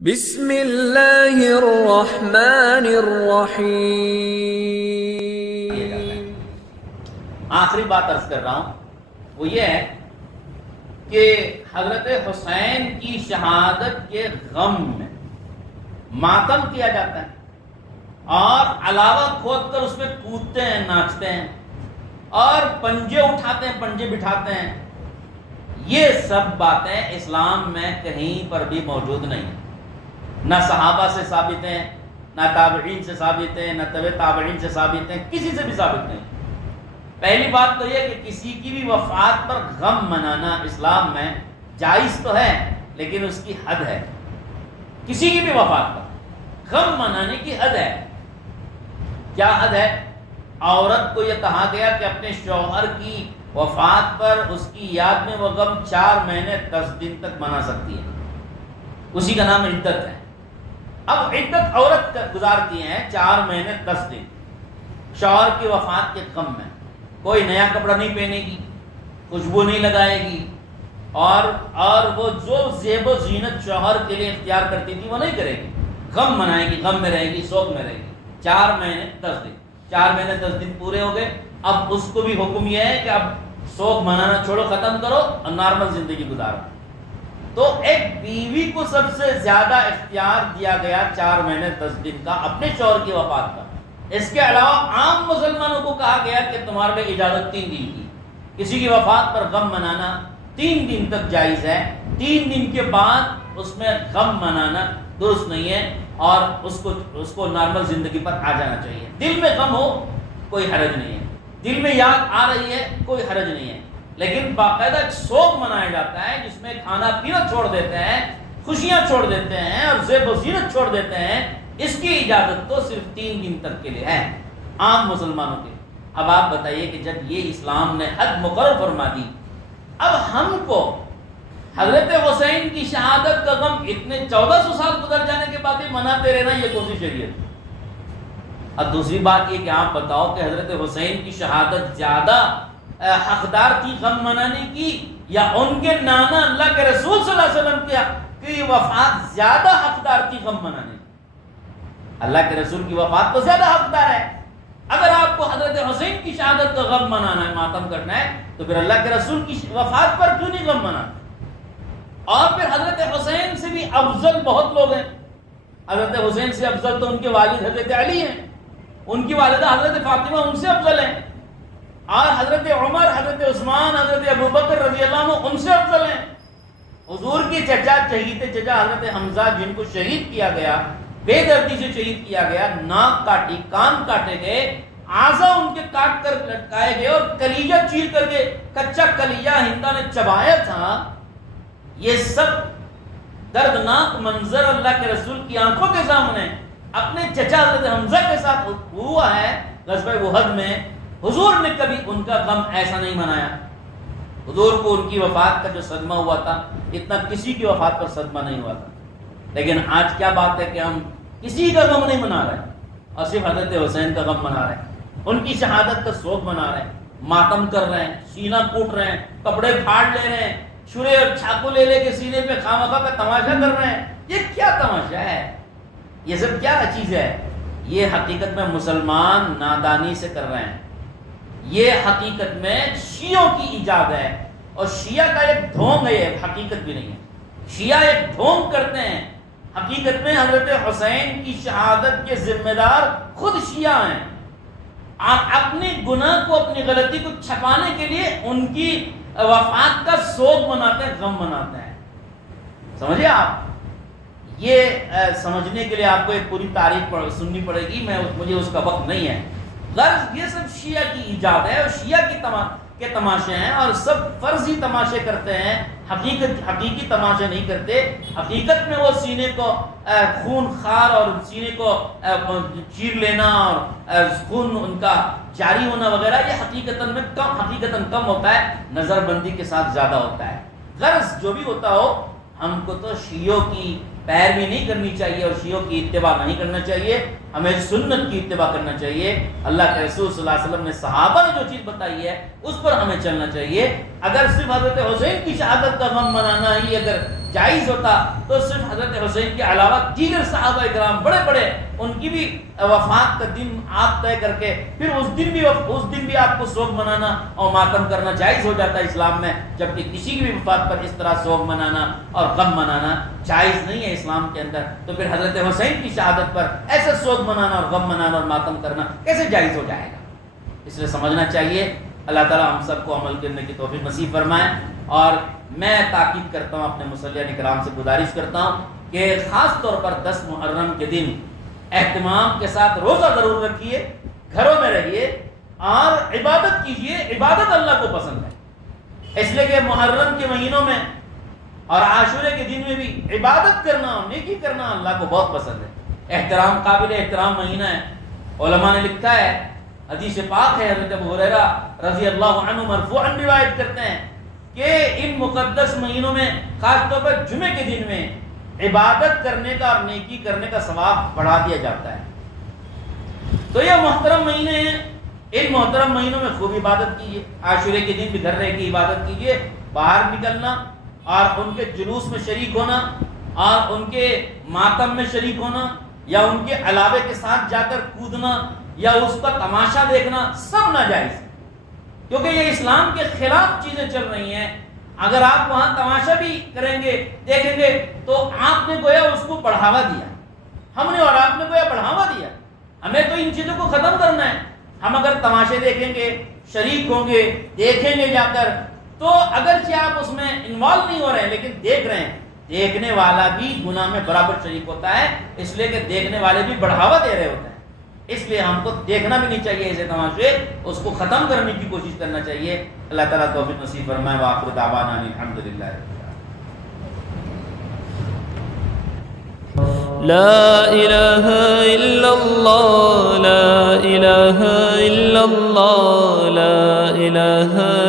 بسم اللہ الرحمن الرحیم۔ آخری بات عرض کر رہا ہوں وہ یہ ہے کہ حضرت حسین کی شہادت کے غم میں ماتم کیا جاتا ہے اور علاوہ کھود کر اس میں کودتے ہیں، ناچتے ہیں اور پنجے اٹھاتے ہیں، پنجے بٹھاتے ہیں۔ یہ سب باتیں اسلام میں کہیں پر بھی موجود نہیں ہیں، نہ صحابہ سے ثابت ہیں، نہ تابعین سے ثابت ہیں، نہ تبع تابعین سے ثابت ہیں، کسی سے بھی ثابت نہیں۔ پہلی بات تو یہ کہ کسی کی بھی وفات پر غم منانا اسلام میں جائز تو ہے، لیکن اس کی حد ہے۔ کسی کی بھی وفات پر غم منانے کی حد ہے۔ کیا حد ہے؟ عورت کو یہ کہا گیا کہ اپنے شوہر کی وفات پر اس کی یاد میں وہ غم 4 مہینے 10 دن تک منا سکتی ہے۔ اسی کا نام عدت ہے۔ اب عدت عورت گزارتی ہیں 4 مہینے 10 دن شوہر کی وفات کے غم میں۔ کوئی نیا کپڑا نہیں پہنے گی، خوشبو نہیں لگائے گی، اور وہ جو زیب و زینت شوہر کے لیے اختیار کرتی تھی وہ نہیں کرے گی۔ غم منائے گی، غم میں رہے گی، سوگ میں رہے گی۔ 4 مہینے 10 دن 4 مہینے 10 دن پورے ہو گئے۔ اب اس کو بھی حکم یہ ہے کہ اب سوگ منانا چھوڑو، ختم کرو اور نارمل زندگی گزارو۔ تو ایک بیوی کو سب سے زیادہ اختیار دیا گیا 4 مہینے 10 دن کا اپنے شوہر کی وفات پر۔ اس کے علاوہ عام مسلمانوں کو کہا گیا کہ تمہارے لیے اجازت 3 دن کی، کسی کی وفات پر غم منانا 3 دن تک جائز ہے۔ 3 دن کے بعد اس میں غم منانا درست نہیں ہے اور اس کو نارمل زندگی پر آ جانا چاہیے۔ دل میں غم ہو کوئی حرج نہیں ہے، دل میں یاد آ رہی ہے کوئی حرج نہیں ہے، لیکن باقاعدہ ایک سوگ منایا جاتا ہے جس میں کھانا پینا چھوڑ دیتے ہیں، خوشیاں چھوڑ دیتے ہیں اور زیب و زینت چھوڑ دیتے ہیں۔ اس کی اجازت تو صرف 3 دن تک کے لیے ہے عام مسلمانوں کے۔ اب آپ بتائیے کہ جب یہ اسلام نے حد مقرر فرما دی، اب ہم کو حضرت حسین کی شہادت کا غم اتنے 1400 سال گزر جانے کے بعد ہی مناتے رہنا، یہ کون سی شریعت؟ اب دوسری بات یہ کہ آپ بتاؤ کہ حضرت حسین کی شہادت زیادہ حقدار تھی غم منانے کی یا ان کے نانا اللہ کے رسول صلی اللہ علیہ وسلم کی وفات زیادہ حقدار تھی غم منانے کی؟ اللہ کے رسول کی وفات تو زیادہ حقدار ہے۔ اگر آپ کو حضرت حسین کی شہادت کا غم منانا ہے، ماتم کرنا ہے، تو پھر اللہ کے رسول کی وفات پر کیوں نہیں غم منانا؟ اور پھر حضرت حسین سے بھی افضل بہت لوگ ہیں۔ حضرت حسین سے افضل تو ان کے والد حضرت علی ہیں، ان کی والدہ حضرت فاطمہ ان سے افضل ہیں، اور حضرت عمر، حضرت عثمان، حضرت ابوبکر رضی اللہ عنہ ان سے افضل ہیں۔ حضور کی چچا، شہید چچا حضرت حمزہ جن کو شہید کیا گیا، بے دردی سے شہید کیا گیا، ناک کاٹی، کان کاٹے گئے، اعضاء ان کے کاٹ کر لٹکائے گئے اور کلیجہ چیر کر کے کچا کلیجہ ہندا نے چبایا تھا۔ یہ سب دردناک منظر اللہ کے رسول کی آنکھوں کے سامنے اپنے چچا حضرت حمزہ کے ساتھ ہوا ہے غزوہ احد میں۔ حضور نے کبھی ان کا غم ایسا نہیں منایا۔ حضور کو ان کی وفات کا جو صدمہ ہوا تھا، اتنا کسی کی وفات پر صدمہ نہیں ہوا تھا۔ لیکن آج کیا بات ہے کہ ہم کسی کا غم نہیں منا رہے اور صرف حضرت حسین کا غم منا رہے ہیں، ان کی شہادت کا سوگ منا رہے ہیں، ماتم کر رہے ہیں، سینہ کوٹ رہے ہیں، کپڑے پھاڑ لے رہے ہیں، چھرے اور چاقو لے لے کے سینے پہ خامخواہ کا تماشا کر رہے ہیں۔ یہ کیا تماشا ہے؟ یہ سب کیا چیز ہے؟ یہ حقیقت میں مسلمان نادانی سے کر رہے ہیں۔ یہ حقیقت میں شیعوں کی ایجاد ہے، اور شیعہ کا ایک ڈھونگ ہے، یہ حقیقت بھی نہیں ہے۔ شیعہ ایک ڈھونگ کرتے ہیں، حقیقت میں حضرت حسین کی شہادت کے ذمہ دار خود شیعہ ہیں۔ اپنے گناہ کو، اپنی غلطی کو چھپانے کے لیے ان کی وفات کا سوگ مناتے ہیں، غم مناتے ہیں۔ سمجھے آپ؟ یہ سمجھنے کے لیے آپ کو ایک پوری تاریخ سننی پڑے گی، مجھے اس کا وقت نہیں ہے۔ غرض یہ سب شیعہ کی ایجاد ہے اور شیعہ کے تماشے ہیں، اور سب فرضی تماشے کرتے ہیں، حقیقی تماشے نہیں کرتے۔ حقیقت میں وہ سینے کو خون خار اور سینے کو چیر لینا اور خون ان کا جاری ہونا وغیرہ، یہ حقیقتاً کم ہوتا ہے، نظر بندی کے ساتھ زیادہ ہوتا ہے۔ غرض جو بھی ہوتا ہو، ہم کو تو شیعوں کی پیروی نہیں کرنی چاہیے اور شیعوں کی اتباع نہیں کرنا چاہیے۔ ہمیں سنت کی اتباع کرنا چاہیے. اللہ کے رسول صلی اللہ علیہ وسلم نے صحابہ نے جو چیز بتائی ہے اس پر ہمیں چلنا چاہیے. اگر صرف حضرت حسین کی شہادت کا غم منانا ہی اگر جائز ہوتا تو صرف حضرت حسین کے علاوہ دیگر صحابہ کرام بڑے بڑے ان کی بھی وفات کا دن آپ طے کر کے پھر اس دن بھی آپ کو سوگ منانا اور ماتم کرنا جائز ہو جاتا ہے اسلام میں. جبکہ کسی کی بھی وفات پر اس طرح سوگ منانا اور غم منانا جائز نہیں ہے اسلام کے اندر. تو پھر حضرت حسین کی شہادت پر ایسے سوگ منانا اور غم منانا اور ماتم کرنا کیسے جائز ہو جائے گا؟ اس لیے سمجھنا چاہیے. اللہ تعالیٰ ہم سب کو عمل کرنے کی توفیق نصیب فرمائے. اور میں تاکید کرتا ہوں، اپنے مصلیان کرام سے گزارش کرتا ہوں کہ خاص طور پر 10 محرم کے دن اہتمام کے ساتھ روزہ ضرور رکھیے، گھروں میں رہیے اور عبادت کیجیے. عبادت اللہ کو پسند ہے، اس لیے کہ محرم کے مہینوں میں اور عاشورے کے دن میں بھی عبادت کرنا اور نیکی کرنا اللہ کو بہت پسند ہے. احترام، قابل احترام مہینہ ہے. علماء نے لکھا ہے، حدیث پاک ہے، حضرت ابو ہریرہ رضی اللہ عنہ مرفوعاً روایت کرتے ہیں کہ ان مقدس مہینوں میں خاص طور پر جمعے کے دن میں عبادت کرنے کا اور نیکی کرنے کا ثواب بڑھا دیا جاتا ہے. تو یہ محترم مہینے ہیں، ان محترم مہینوں میں خوب عبادت کیجیے. عاشورے کے دن بھی گھر رہ کے عبادت کیجیے. باہر نکلنا اور ان کے جلوس میں شریک ہونا اور ان کے ماتم میں شریک ہونا یا ان کے علاوے کے ساتھ جا کر کودنا یا اس کا تماشا دیکھنا سب ناجائز ہے، کیونکہ یہ اسلام کے خلاف چیزیں چل رہی ہیں. اگر آپ وہاں تماشا بھی کریں گے، دیکھیں گے، تو آپ نے گویا اس کو بڑھاوا دیا. ہم نے اور آپ نے گویا بڑھاوا دیا. ہمیں تو ان چیزوں کو ختم کرنا ہے. ہم اگر تماشے دیکھیں گے، شریک ہوں گے، دیکھیں گے جا کر، تو اگرچہ آپ اس میں انوالو نہیں ہو رہے ہیں لیکن دیکھ رہے ہیں، دیکھنے والا بھی گناہ میں برابر شریک ہوتا ہے، اس لیے کہ دیکھنے والے بھی بڑھاوا دے رہے ہوتے ہیں. اس لیے ہم کو دیکھنا بھی نہیں چاہیے ایسے تماشے، اس کو ختم کرنے کی کوشش کرنا چاہیے. اللہ تعالیٰ توفیق نصیب فرمائے. وآخر دعوانا الحمدللہ. لا الہ الا اللہ، لا الہ الا اللہ، لا الہ